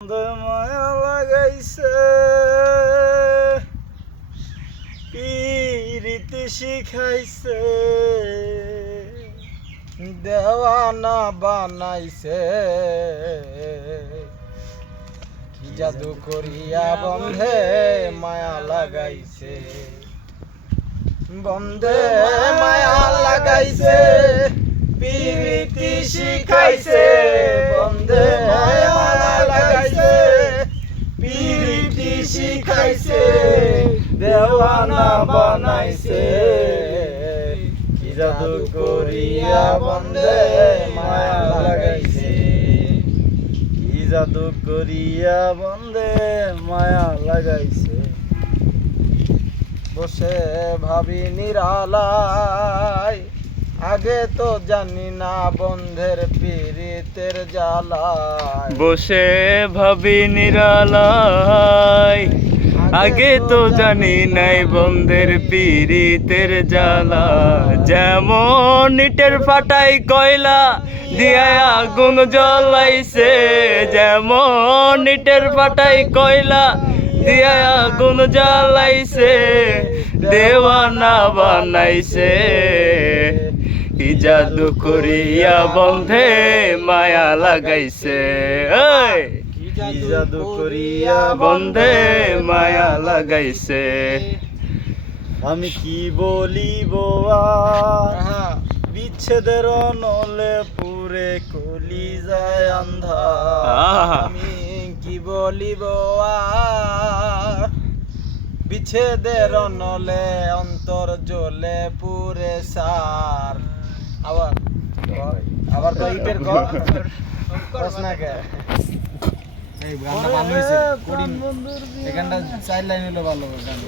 মায়া লাগাইছে পিরিতি শিখাইছে দেওয়ানা বানাইছে কি জাদু করিয়া বন্ধে মায়া লাগাইছে বন্ধে মায়া লাগাইছে পিরিতি শিখাইছে বন্ধে মায়া লাগাইছে পিরিতি শিখাইছে দেওয়ানা বানাইছে কি জাদু করিয়া বন্ধে মায়া লাগাইছে কি জাদু করিয়া বন্ধে মায়া লাগাইছে বসে ভাবি নিরালায় আগে তো জানি না বন্ধের পীড়িতের জ্বালায় বসে ভাবি নিরালায় আগে তো জানি নাই বন্ধের পীড়িতের জ্বালা যেমন ইটের ফাটাই কয়লা দিয়া আগুন জ্বলাইছে যেমন ইটের ফাটাই কয়লা দিয়া আগুন জ্বালাইছে দেওয়ানা বানাইছে কি জাদু করিয়া বন্ধে মায়া লাগাইছে কি জাদু করিয়া বন্ধে মায়া লাগাইছে আমি কি বলিব আর বিচ্ছেদের নলে পুরে কলিজায় আন্ধার আমি কি বলিব আর বিচ্ছেদের নলে অন্তর জ্বলে পুরে সার আবার আবার তো ইটের ঘর প্রশ্নকে এই গানটা ভালো হয়েছে এখানটা 4 লাইন হলো ভালো গান